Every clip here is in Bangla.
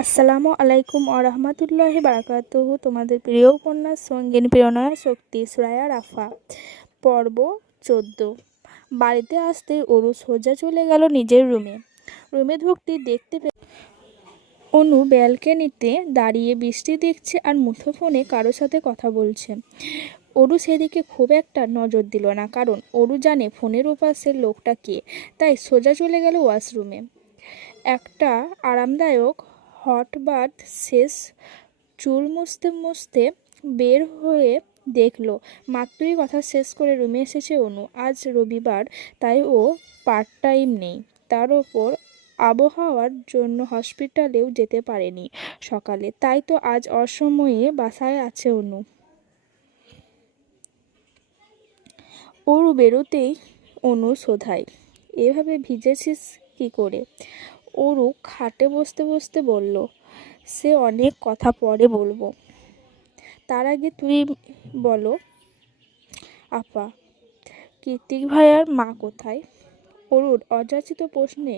আসসালামু আলাইকুম আরহামাতুল্লাহি বারাকাতুহু। তোমাদের প্রিয় উপন্যাস সঙ্গীন প্রেরণার শক্তি সুরায়া রাফা পর্ব 14। বাড়িতে আসতে অরু সোজা চলে গেল নিজের রুমে ঢুকতে দেখতে অনু ব্যালকনিতে দাঁড়িয়ে বৃষ্টি দেখছে আর মুঠোফোনে কারোর সাথে কথা বলছে। অরু সেদিকে খুব একটা নজর দিল না, কারণ অরু জানে ফোনের ওপাশের লোকটা কে। তাই সোজা চলে গেল ওয়াশরুমে। একটা আরামদায়ক হট বাথ শেষ। চুল মুছতে মুছতে বের হয়ে দেখলো মাত্রই কথা শেষ করে রুমে এসেছে অনু। আজ রবিবার, তাই ও পার্ট টাইম নেই। তার ওপর আবহাওয়ার জন্য হসপিটালেও যেতে পারেনি সকালে, তাই তো আজ অসময়ে বাসায় আছে অনু। অরু বেরোতেই অনু শোধায়, এভাবে ভিজেছিস কি করে? অরু খাটে বসতে বসতে বলল, সে অনেক কথা পরে বলবো, তার আগে তুই বলো আপা, কৃতিক ভাইয়ার মা কোথায়? অরুর অযাচিত প্রশ্নে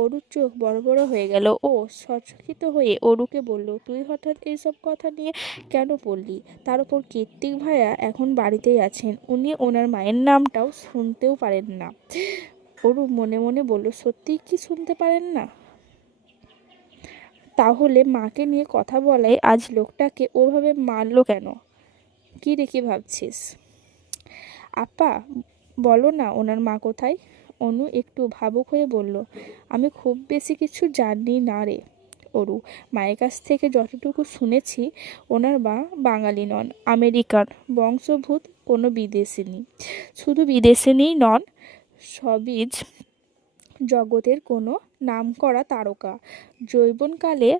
অরুর চোখ বড় বড় হয়ে গেল। ও সচকিত হয়ে অরুকে বলল, তুই হঠাৎ এইসব কথা নিয়ে কেন পড়লি? তার উপর কৃতিক ভাইয়া এখন বাড়িতেই আছেন, উনি ওনার মায়ের নামটাও শুনতেও পারেন না। অরু মনে মনে বলল, সত্যিই কি শুনতে পারেন না? তাহলে মাকে নিয়ে কথা বলায় আজ লোকটাকে ওভাবে মারলো কেন? কি রেখে ভাবছিস? আপা, বলো না ওনার মা কোথায়? অনু একটু ভাবুক হয়ে বলল, আমি খুব বেশি কিছু জানি না রে অরু। মায়ের কাছ থেকে যতটুকু শুনেছি, ওনার মা বাঙালি নন, আমেরিকান বংশোদ্ভূত, কোনো বিদেশিনী। শুধু বিদেশিনী নন, সবিজ জগতের কোনো নামকরা তারকা। যৌবনকালে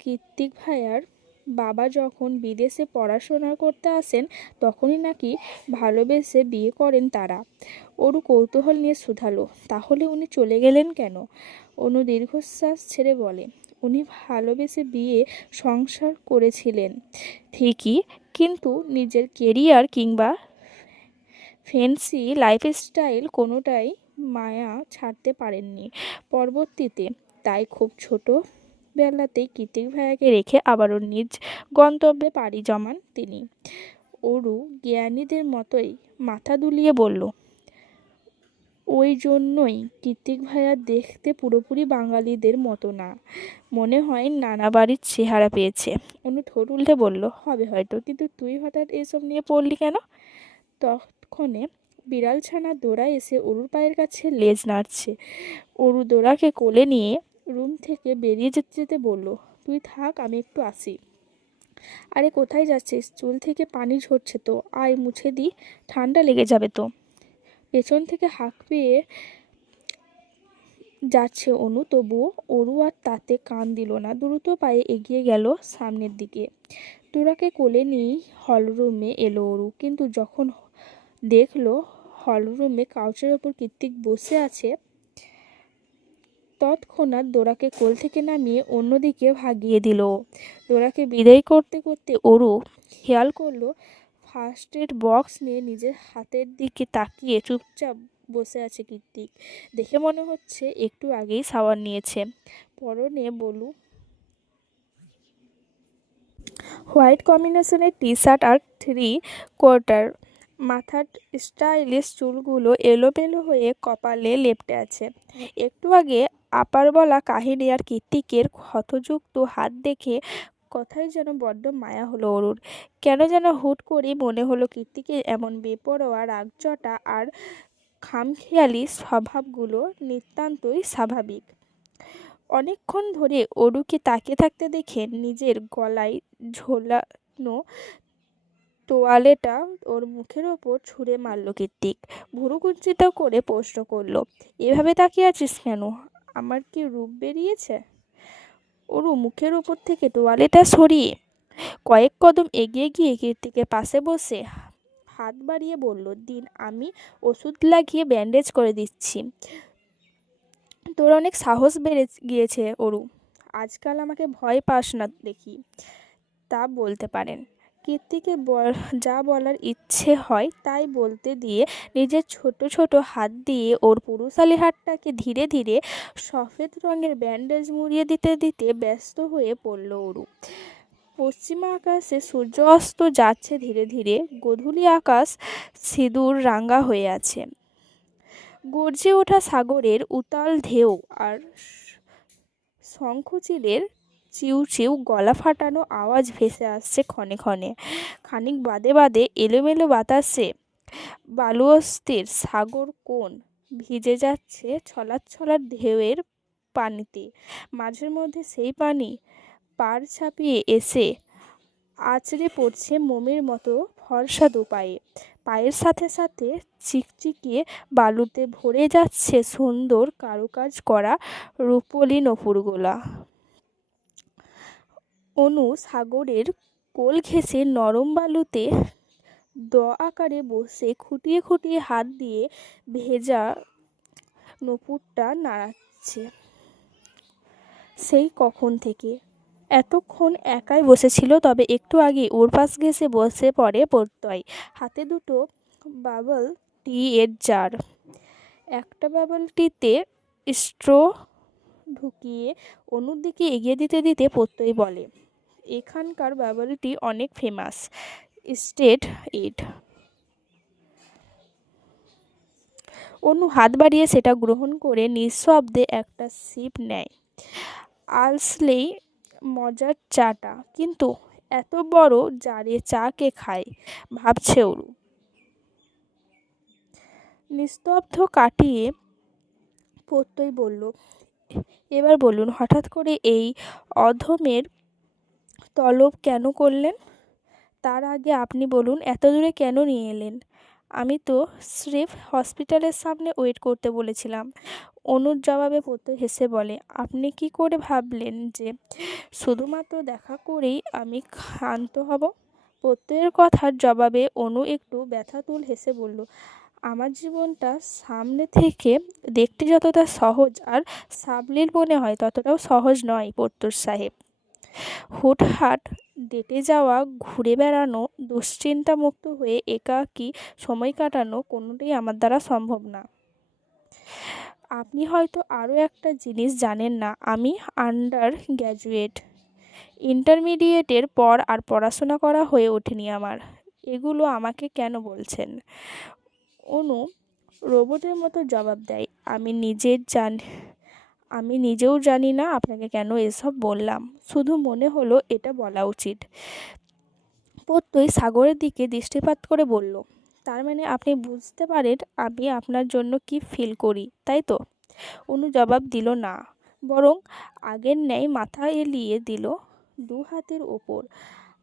কৃতিক ভাইয়ার বাবা যখন বিদেশে পড়াশোনা করতে আসেন, তখনই নাকি ভালোবেসে বিয়ে করেন তারা। অরু কৌতূহল নিয়ে শুধালো, তাহলে উনি চলে গেলেন কেন? অনু দীর্ঘশ্বাস ছেড়ে বলে, উনি ভালোবেসে বিয়ে সংসার করেছিলেন ঠিকই, কিন্তু নিজের কেরিয়ার কিংবা ফ্যান্সি লাইফস্টাইল কোনোটাই মায়া ছাড়তে পারেননি পরবর্তীতে। তাই খুব ছোট বেলাতেই কৃতিক ভাইয়াকে রেখে আবারও নিজ গন্তব্যে পাড়ি জমান তিনি। অরু জ্ঞানীদের মতোই মাথা দুলিয়ে বলল, ওই জন্যই কৃতিক ভাইয়া দেখতে পুরোপুরি বাঙালিদের মতো না, মনে হয় নানা বাড়ির চেহারা পেয়েছে। অনু ঠোঁট উল্টে বলল, হবে হয়তো, কিন্তু তুই হঠাৎ এসব নিয়ে পড়লি কেন? তৎক্ষণে বিড়াল ছানা দোরা এসে অরুর পায়ের কাছে লেজ নাড়ছে। অরু দোরাকে কোলে নিয়ে রুম থেকে বেরিয়ে যেতে যেতে বলল, তুই থাক, আমি একটু আসি। আরে কোথায় যাচ্ছিস? চুল থেকে পানি ঝরছে তো, আয় মুছে দি, ঠান্ডা লেগে যাবে তো। পেছন থেকে হাঁক পেয়ে যাচ্ছে অনু, তবুও অরু আর তাতে কান দিল না। দ্রুত পায়ে এগিয়ে গেল সামনের দিকে। তোরাকে কোলে নিয়েই হলরুমে এলো অরু, কিন্তু যখন দেখলো হলরুমে কাউচের ওপর কৃতিক বসে আছে, তৎক্ষণাৎ দোরাকে কোল থেকে নামিয়ে অন্যদিকে ভাগিয়ে দিল। দোরাকে বিদায় করতে করতে অরু খেয়াল করলো ফার্স্ট এড বক্স নিয়ে নিজের হাতের দিকে তাকিয়ে চুপচাপ বসে আছে কৃতিক। দেখে মনে হচ্ছে একটু আগেই শাওয়ার নিয়েছে। পরনে বলু হোয়াইট কম্বিনেশনের টি শার্ট আর 3/4, মাথার স্টাইলিশ চুলগুলো এলোমেলো হয়ে কপালে লেপ্টে আছে। একটু আগে আপার বলা কাহিনী আর কৃতিকের ক্ষতযুক্ত হাত দেখে কথাই যেন বড্ড মায়া হলো অরুর। কেন যেন হুট করেই মনে হলো কৃতিকের এমন বেপরোয়া রাগচটা আর খামখেয়ালি স্বভাবগুলো নিতান্তই স্বাভাবিক। অনেকক্ষণ ধরে অরুকে তাকিয়ে থাকতে দেখে নিজের গলায় ঝোলানো তোয়ালেটা ওর মুখের ওপর ছুঁড়ে মারল কৃতিক। ভুরু কুঞ্চিত করে প্রশ্ন করলো, এভাবে তাকিয়ে আছিস কেন? আমার কি রূপ বেরিয়েছে? অরু মুখের ওপর থেকে তোয়ালেটা সরিয়ে কয়েক কদম এগিয়ে গিয়ে কৃতিকের পাশে বসে হাত বাড়িয়ে বলল, দিন, আমি ওষুধ লাগিয়ে ব্যান্ডেজ করে দিচ্ছি। তোর অনেক সাহস বেড়ে গিয়েছে অরু, আজকাল আমাকে ভয় পাস না দেখি। তা বলতে পারেন, কীর্তিকে যা বলার ইচ্ছে হয় তাই বলতে দিয়ে নিজের ছোট ছোট হাত দিয়ে ওর পুরুষালী হাতটাকে ধীরে ধীরে সফেদ রঙের ব্যান্ডেজ মুড়িয়ে দিতে দিতে ব্যস্ত হয়ে পড়ল অরু। পশ্চিমা আকাশে সূর্য অস্ত যাচ্ছে ধীরে ধীরে, গোধূলি আকাশ সিঁদুর রাঙা হয়ে আছে। গর্জে ওঠা সাগরের উতাল ঢেউ আর শঙ্খচিলের চিউ চিউ গলা ফাটানো আওয়াজ ভেসে আসছে ক্ষণে ক্ষণে। খানিক বাদে বাদে এলোমেলো বাতাসে বালুস্থির সাগর কোণ ভিজে যাচ্ছে ছলাৎ ঢেউয়ের পানিতে। মাঝের মধ্যে সেই পানি পাড় ছাপিয়ে এসে আছড়ে পড়ছে মোমের মতো ফর্সা দুপায়ে। পায়ের সাথে সাথে চিকচিকিয়ে বালুতে ভরে যাচ্ছে সুন্দর কারুকাজ করা রূপোলি নূপুরগুলা। অনু সাগরের কোল ঘেঁষে নরম বালুতে দ আকারে বসে খুঁটিয়ে খুঁটিয়ে হাত দিয়ে ভেজা নূপুরটা নাড়াচ্ছে। সেই কখন থেকে এতক্ষণ একাই বসেছিল, তবে একটু আগে ওর পাশ ঘেঁষে বসে পড়ে প্রত্যয়। হাতে দুটো বাবল টি এর জার। একটা বাবল টিতে স্ট্র ঢুকিয়ে অনুর দিকে এগিয়ে দিতে দিতে প্রত্যয় বলে, এখানকার বাবল টি অনেক ফেমাস, স্টেট ইট। অনু হাত বাড়িয়ে সেটা গ্রহণ করে নিঃশব্দে একটা সিপ নেয়। আলসলেই মজার চাটা, কিন্তু এত বড় জারে চা কে খায় ভাবছে অরু। নিস্তব্ধ কাটিয়ে প্রত্যয় বলল, এবার বলুন হঠাৎ করে এই অধমের তলব কেন করলেন? তার আগে আপনি বলুন এত দূরে কেন নিয়ে এলেন? আমি তো স্রেফ হসপিটালের সামনে ওয়েট করতে বলেছিলাম। অনুর জবাবে প্রত্যয় হেসে বলে, আপনি কি করে ভাবলেন যে শুধুমাত্র দেখা করেই আমি ক্ষান্ত হব? প্রত্যয়ের কথার জবাবে অনু একটু ব্যথাতুল হেসে বলল, আমার জীবনটা সামনে থেকে দেখতে যতটা সহজ আর সাবলীল মনে হয় ততটাও সহজ নয় প্রত্যয় সাহেব। হুটহাট ডেটে যাওয়া, ঘুরে বেড়ানো, দুশ্চিন্তা মুক্ত হয়ে একাকী সময় কাটানো কোনোটাই আমার দ্বারা সম্ভব না। আপনি হয়তো আরও একটা জিনিস জানেন না, আমি আন্ডার গ্র্যাজুয়েট। ইন্টারমিডিয়েটের পর আর পড়াশোনা করা হয়ে ওঠেনি আমার। এগুলো আমাকে কেন বলছেন? অনু রোবটের মতো জবাব দেয়, আমি নিজেও জানি না আপনাকে কেন এসব বললাম, শুধু মনে হলো এটা বলা উচিত। প্রত্যয় সাগরের দিকে দৃষ্টিপাত করে বলল, তার মানে আপনি বুঝতে পারেন আমি আপনার জন্য কি ফিল করি, তাই তো? অনু জবাব দিল না, বরং আগের ন্যায় মাথা এলিয়ে দিল দু হাতের ওপর।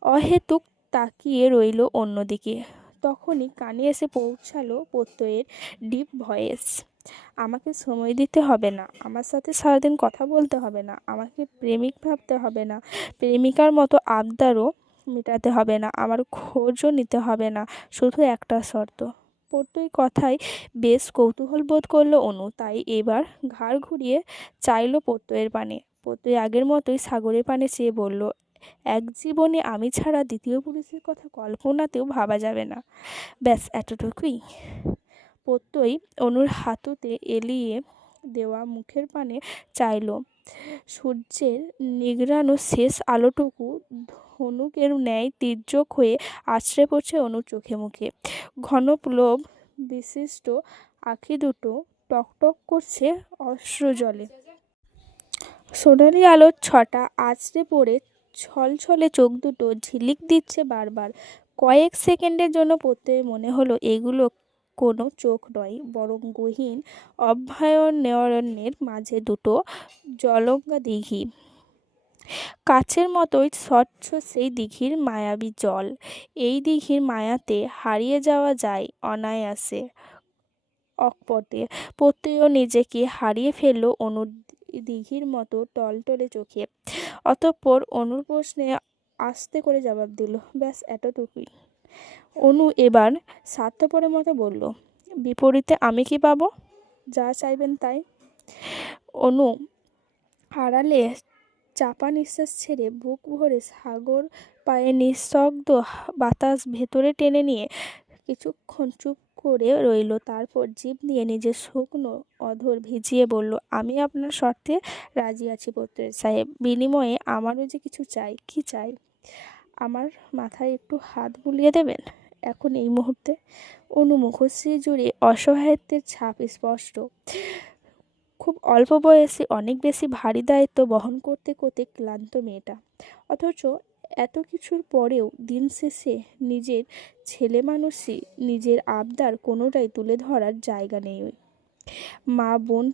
অহেতুক তাকিয়ে রইল অন্যদিকে। তখনই কানে এসে পৌঁছালো প্রত্যয়ের ডিপ ভয়েস, আমাকে সময় দিতে হবে না, আমার সাথে সারাদিন কথা বলতে হবে না, আমাকে প্রেমিক ভাবতে হবে না, প্রেমিকার মতো আবদারও মেটাতে হবে না, আমার খোঁজও নিতে হবে না, শুধু একটা শর্ত। প্রত্যয় কথায় বেশ কৌতূহল বোধ করলো অনু, তাই এবার ঘাড় ঘুরিয়ে চাইলো প্রত্যয়ের পানে। প্রত্যয় আগের মতোই সাগরের পানে চেয়ে বলল, এক জীবনে আমি ছাড়া দ্বিতীয় পুরুষের কথা কল্পনাতেও ভাবা যাবে না, ব্যাস এতটুকুই। প্রত্যয় অনুর হাতুতে এলিয়ে দেওয়া মুখের পানে চাইল। সূর্যের নিগড়ানো শেষ আলোটুকু ধনুকের ন্যায় তির্যক হয়ে আছড়ে পড়ছে অনুর চোখে মুখে। ঘন প্লব বিশিষ্ট আঁখি দুটো টকটক করছে অশ্রুজলে। সোনালি আলোর ছটা আছড়ে পড়ে ছলছলে চোখ দুটো ঝিলিক দিচ্ছে বারবার। কয়েক সেকেন্ডের জন্য প্রত্যয় মনে হলো এগুলো কোনো চোখ নয়, বরং গহীন অভয়ারণ্যের মাঝে দুটো জলঙ্গা দিঘি। কাচের মতোই স্বচ্ছ সেই দিঘির মায়াবী জল। এই দিঘির মায়াতে হারিয়ে যাওয়া যায় অনায়াসে, অকপটে। প্রত্যয় নিজেকে হারিয়ে ফেলল অনুর দিঘির মতো টলটলে চোখে। অতঃপর অনুর প্রশ্নে আস্তে করে জবাব দিল, ব্যাস এতটুকুই। অনু এবার স্বার্থপরের মতো বলল, বিপরীতে আমি কি পাবো? যা চাইবেন তাই। অনু আড়ালে চাপা নিঃশ্বাস ছেড়ে বুক ভরে সাগর পায়ে নিঃশব্দ বাতাস ভেতরে টেনে নিয়ে কিছুক্ষণ চুপ করে রইল। তারপর জিভ দিয়ে নিজের শুকনো অধর ভিজিয়ে বলল, আমি আপনার শর্তে রাজি আছি পত্রের সাহেব। বিনিময়ে আমারও যে কিছু চাই। কি চাই? আমার মাথায় একটু হাত বুলিয়ে দেবেন এখন এই মুহূর্তে। অনু মুখশ্রী জুড়ে অসহায়ত্বের ছাপ স্পষ্ট। খুব অল্প বয়সে অনেক বেশি ভারী দায়িত্ব বহন করতে করতে ক্লান্ত মেয়েটা, অথচ এত কিছুর পরেও দিন শেষে নিজের ছেলে মানুষই, নিজের আবদার কোনোটাই তুলে ধরার জায়গা নেই। মা বোন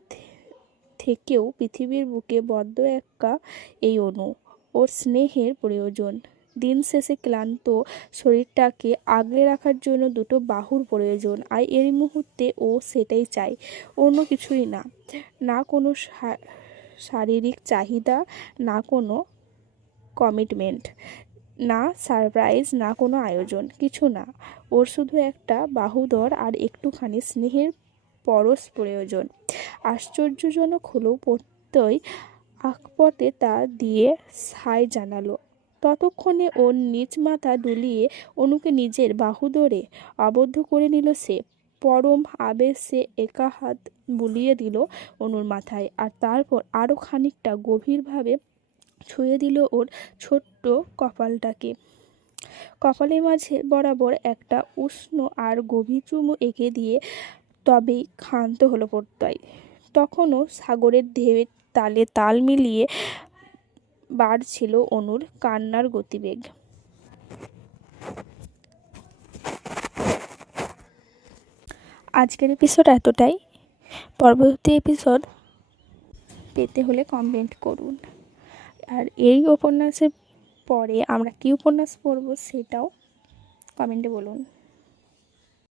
থেকেও পৃথিবীর বুকে বড্ড একা এই অনু। ওর স্নেহের প্রয়োজন। দিন শেষে ক্লান্ত শরীরটাকে আগলে রাখার জন্য দুটো বাহুর প্রয়োজন, আর এই মুহূর্তে ও সেটাই চায়, অন্য কিছুই না। না কোনো শারীরিক চাহিদা, না কোনো কমিটমেন্ট, না সারপ্রাইজ, না কোনো আয়োজন, কিছু না। ওর শুধু একটা বাহুদর আর একটুখানি স্নেহের পরশ প্রয়োজন। আশ্চর্যজনক হলেও প্রত্যয় আকপটে তা দিয়ে সায় জানালো। ততক্ষণে ওর নিজ মাথা দুলিয়ে অনুকে নিজের বাহুদরে আবদ্ধ করে নিল সে। পরম আবেশে একা হাত বুলিয়ে দিল অনুর মাথায়, আর তারপর আরও খানিকটা গভীরভাবে ছুঁয়ে দিল ওর ছোট্ট কপালটাকে। কপালের মাঝে বরাবর একটা উষ্ণ আর গভীর চুমু এঁকে দিয়ে তবেই ক্ষান্ত হলো প্রত্যয়। তখনও সাগরের ঢেউয়ের তালে তাল মিলিয়ে বাড়ছিল অনুর কান্নার গতিবেগ। আজকের এপিসোড এতটাই। পরবর্তী এপিসোড পেতে হলে কমেন্ট করুন। আর এই উপন্যাসের পরে আমরা কী উপন্যাস পড়ব সেটাও কমেন্টে বলুন।